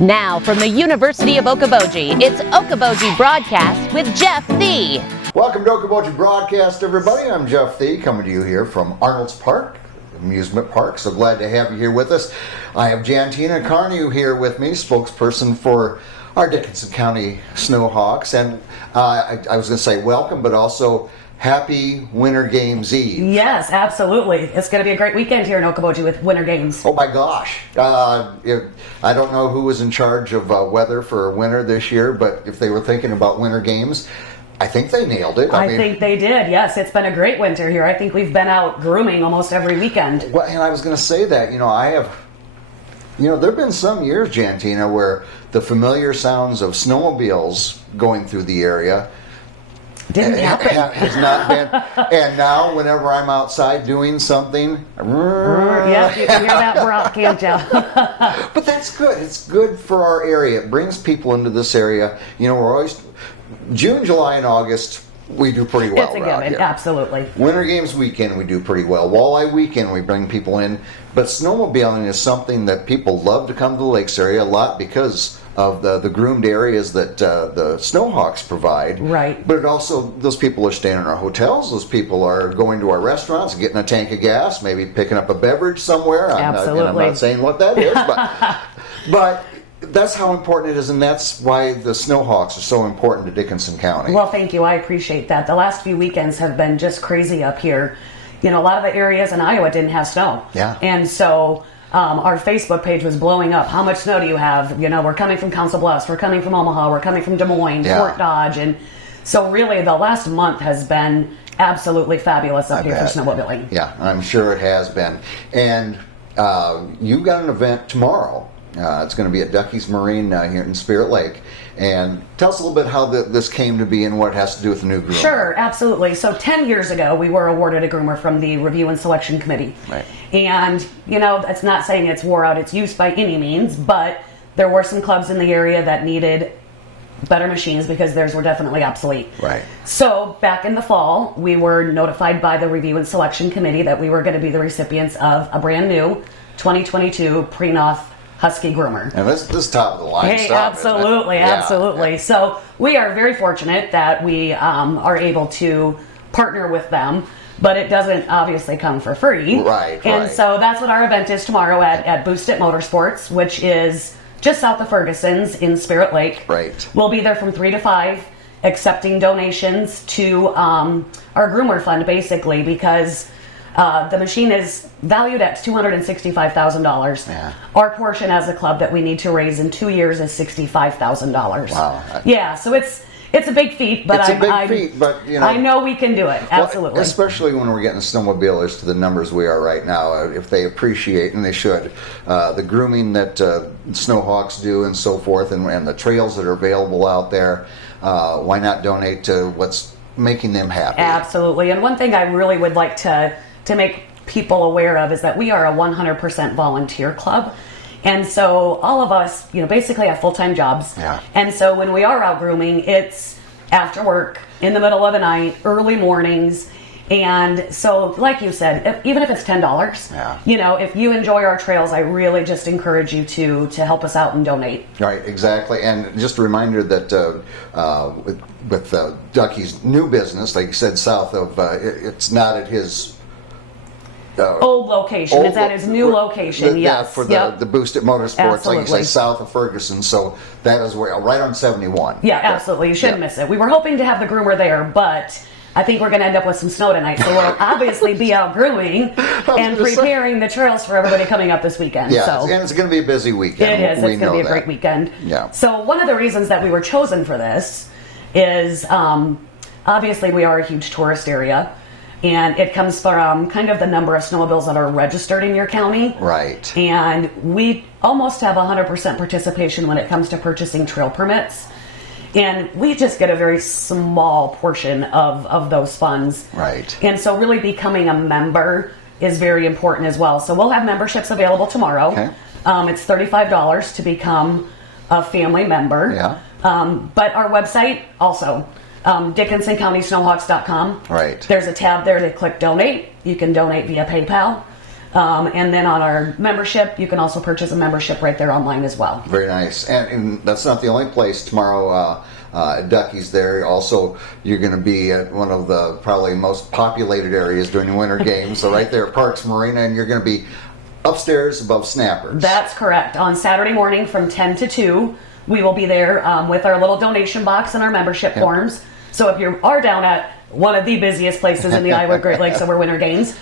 Now, from the University of Okoboji, it's Okoboji Broadcast with Jeff Thee. Welcome to Okoboji Broadcast, everybody. I'm Jeff Thee, coming to you here from Arnold's Park, amusement park. So glad to have you here with us. I have Jantina Carnew here with me, spokesperson for our Dickinson County Snowhawks. And I was going to say welcome, but also happy Winter Games Eve. Yes, absolutely. It's going to be a great weekend here in Okoboji with Winter Games. Oh my gosh. I don't know who was in charge of weather for winter this year, but if they were thinking about Winter Games, I think they nailed it. I think they did, yes. It's been a great winter here. I think we've been out grooming almost every weekend. Well, and I was going to say that, there have been some years, Jantina, where the familiar sounds of snowmobiles going through the area Didn't happen. Has not been. And now, whenever I'm outside doing something, yeah, you can hear that Brock, can't you? But that's good. It's good for our area. It brings people into this area. We're always June, July, and August. We do pretty well. It's a around given, here. absolutely. Winter Games weekend, we do pretty well. Walleye weekend, we bring people in. But snowmobiling is something that people love to come to the lakes area a lot because of the groomed areas that the Snowhawks provide. Right. But it also, those people are staying in our hotels. Those people are going to our restaurants, getting a tank of gas, maybe picking up a beverage somewhere. Absolutely. I'm not saying what that is, but that's how important it is, and that's why the Snowhawks are so important to Dickinson County. Well, thank you. I appreciate that. The last few weekends have been just crazy up here. A lot of the areas in Iowa didn't have snow. Yeah. And so our Facebook page was blowing up. How much snow do you have? We're coming from Council Bluffs. We're coming from Omaha. We're coming from Des Moines, Fort Dodge. And so really the last month has been absolutely fabulous up here for snowmobiling. Yeah, I'm sure it has been. And you've got an event tomorrow. It's going to be at Ducky's Marine here in Spirit Lake. And tell us a little bit how this came to be and what it has to do with the new groomer. Sure, absolutely. So 10 years ago, we were awarded a groomer from the Review and Selection Committee. Right. And, it's not saying it's wore out its use by any means, but there were some clubs in the area that needed better machines because theirs were definitely obsolete. Right. So back in the fall, we were notified by the Review and Selection Committee that we were going to be the recipients of a brand new 2022 Prenoth Husky groomer. And this is top of the line Hey, stuff. absolutely, absolutely. Yeah. So we are very fortunate that we are able to partner with them, but it doesn't obviously come for free. Right. And so that's what our event is tomorrow at Boost It Motorsports, which is just south of Ferguson's in Spirit Lake. Right. We'll be there from 3 to 5, accepting donations to our groomer fund, basically, because the machine is valued at $265,000. Yeah. Our portion as a club that we need to raise in 2 years is $65,000. Wow. Yeah, so it's a big feat, but I know we can do it. Absolutely. Well, especially when we're getting snowmobilers to the numbers we are right now. If they appreciate, and they should, the grooming that Snowhawks do and so forth, and the trails that are available out there, why not donate to what's making them happy? Absolutely. And one thing I really would like to make people aware of is that we are a 100% volunteer club. And so all of us, basically have full-time jobs. Yeah. And so when we are out grooming, it's after work, in the middle of the night, early mornings. And so, like you said, even if it's $10, if you enjoy our trails, I really just encourage you to help us out and donate. Right, exactly. And just a reminder that with Ducky's new business, like you said, south of, it's not at his old location. It's at his new location, yes. For the Boost It Motorsports, absolutely. like you say, south of Ferguson. So that is where, right on 71. Yeah, absolutely. You shouldn't miss it. We were hoping to have the groomer there, but I think we're going to end up with some snow tonight. So we'll obviously be out grooming and preparing the trails for everybody coming up this weekend. Yeah, and it's going to be a busy weekend. It is. It's going to be a great weekend. Yeah. So one of the reasons that we were chosen for this is obviously we are a huge tourist area. And it comes from kind of the number of snowmobiles that are registered in your county. Right. And we almost have 100% participation when it comes to purchasing trail permits. And we just get a very small portion of those funds. Right. And so really becoming a member is very important as well. So we'll have memberships available tomorrow. Okay. It's $35 to become a family member. Yeah. But our website also, DickinsonCountySnowhawks.com. Right. There's a tab there to click donate. You can donate via PayPal. And then on our membership, you can also purchase a membership right there online as well. Very nice. And that's not the only place tomorrow. At Ducky's there. Also, you're going to be at one of the probably most populated areas during the winter games. So right there at Parks Marina, and you're going to be upstairs above Snappers. That's correct. On Saturday morning from 10 to 2, we will be there with our little donation box and our membership forms. So if you are down at one of the busiest places in the Iowa Great Lakes over winter games,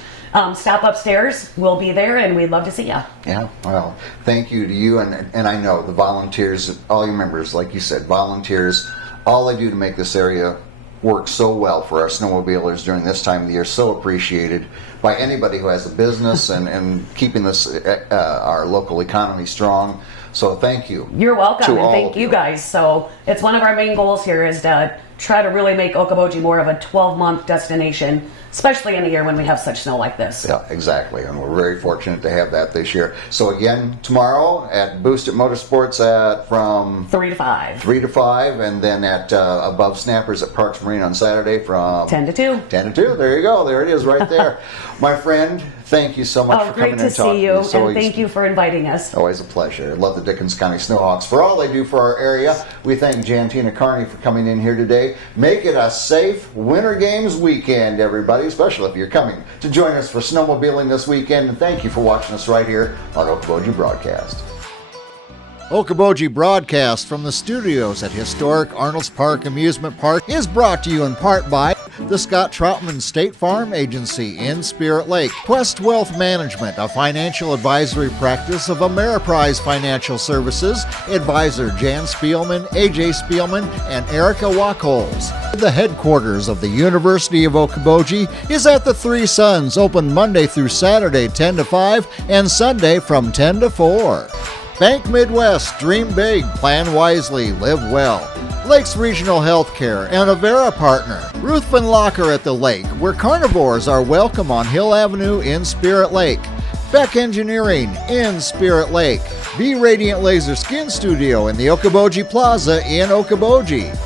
stop upstairs. We'll be there, and we'd love to see you. Yeah, well, thank you to you, and I know the volunteers, all your members, like you said, volunteers, all they do to make this area work so well for our snowmobilers during this time of the year. So appreciated by anybody who has a business and keeping this our local economy strong. So thank you. You're welcome, and thank of you guys. So it's one of our main goals here is to try to really make Okoboji more of a 12-month destination, especially in a year when we have such snow like this. Yeah, exactly, and we're very fortunate to have that this year. So again, tomorrow at Boosted Motorsports from 3 to 5. 3 to 5, and then at above Snappers at Parks Marine on Saturday from 10 to 2. 10 to 2. There you go. There it is right there. My friend, thank you so much for coming great and to talking see you, to me. and thank you for inviting us. Always a pleasure. Love the Dickinson County Snowhawks for all they do for our area. We thank Jantina Carney for coming in here today. Make it a safe Winter Games weekend, everybody, especially if you're coming to join us for snowmobiling this weekend. And thank you for watching us right here on Okoboji Broadcast. Okoboji Broadcast from the studios at historic Arnold's Park Amusement Park is brought to you in part by the Scott Troutman State Farm Agency in Spirit Lake, Quest Wealth Management, a financial advisory practice of Ameriprise Financial Services, advisor Jan Spielman, AJ Spielman, and Erica Wachholz. The headquarters of the University of Okoboji is at the Three Sons, open Monday through Saturday 10 to 5 and Sunday from 10 to 4. Bank Midwest, dream big, plan wisely, live well. Lakes Regional Healthcare and Avera Partner. Ruthven Locker at the Lake, where carnivores are welcome on Hill Avenue in Spirit Lake. Beck Engineering in Spirit Lake. Be Radiant Laser Skin Studio in the Okoboji Plaza in Okoboji.